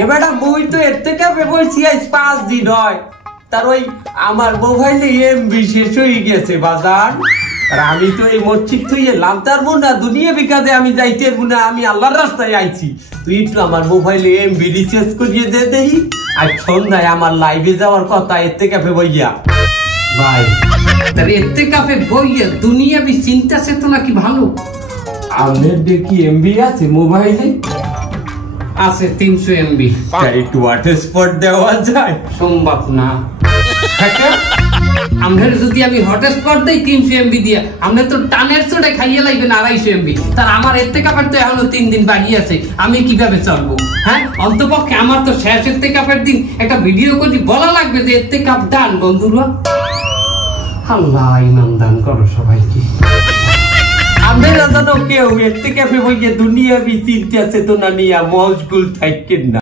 এবারে মুই তো এর থেকে বলছি আজ 5 দিন হয়, তার ওই আমার মোবাইলে এমবি শেষ হয়ে গেছে বাজার। আর আমি তো এই মসজিদ তুই এলাম তার না দুনিয়া বিকাজে আমি যাইতে না, আমি আল্লাহর রাস্তায় আইছি। তুই একটু আমার মোবাইলে এমবি রিচার্জ করিয়ে দে দেই। আর সন্ধ্যায় আমার লাইভে যাওয়ার কথা এতে কাফে বইয়া ভাই। তার এতে কাফে বইয়া দুনিয়া বি চিন্তা চেতনা কি ভালো। আপনার দেখি এমবি আছে মোবাইলে? আছে 300 MB। একটু হটস্পট দেওয়া যায়? সম্ভব না। আমরা যদি আমি হটস্পট দেই 300 MB দিয়ে, আমরা তো টানের চড়ে খাইয়ে লাগবেন 250 MB। তার আমার এর থেকে কাপড় তো এখনো 3 দিন বাকি আছে, আমি কিভাবে চলবো? হ্যাঁ, অন্তপক্ষে আমার তো শেষ এর থেকে কাপড়ের দিন একটা ভিডিও করে বলা লাগবে যে এর থেকে কাপ দান বন্ধুরা। আল্লাহ ইমান দান করো সবাইকে। আমরা জানো কেউ এর থেকে দুনিয়া বি চিন্তা চেতনা নিয়ে মশগুল থাকেন না।